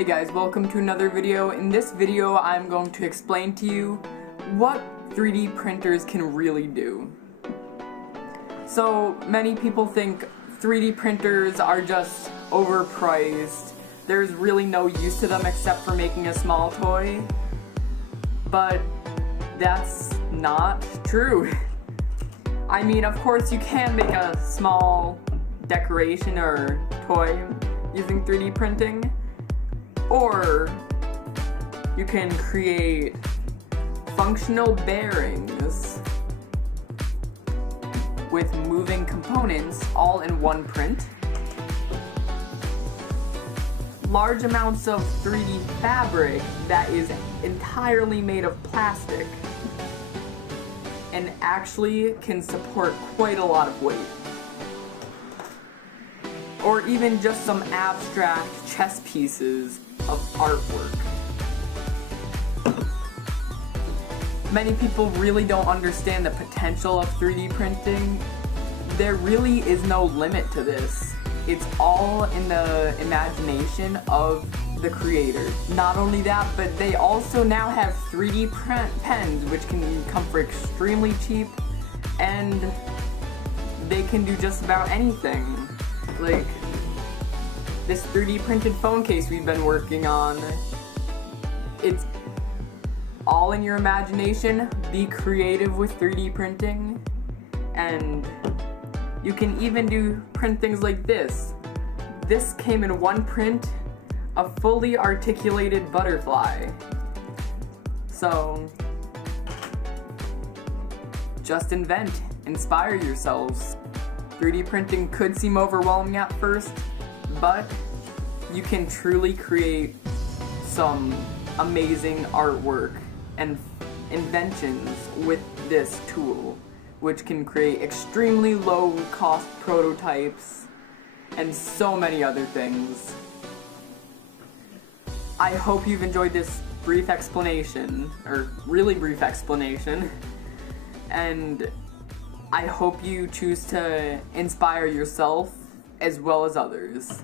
Hey guys, welcome to another video. In this video, I'm going to explain to you what 3D printers can really do. So, many people think 3D printers are just overpriced. There's really no use to them except for making a small toy. But that's not true. I mean, of course you can make a small decoration or toy using 3D printing, or you can create functional bearings with moving components all in one print. Large amounts of 3D fabric that is entirely made of plastic and actually can support quite a lot of weight. Or even just some abstract chess pieces of artwork. Many people really don't understand the potential of 3D printing. There really is no limit to this. It's all in the imagination of the creator. Not only that, but they also now have 3D pens, which can come for extremely cheap, and they can do just about anything. Like this 3D printed phone case we've been working on. It's all in your imagination. Be creative with 3D printing, and you can even print things like this. This came in one print, a fully articulated butterfly. So, just invent, inspire yourselves. 3D printing could seem overwhelming at first, but you can truly create some amazing artwork and inventions with this tool, which can create extremely low-cost prototypes and so many other things. I hope you've enjoyed this brief explanation, or really brief explanation, and I hope you choose to inspire yourself as well as others.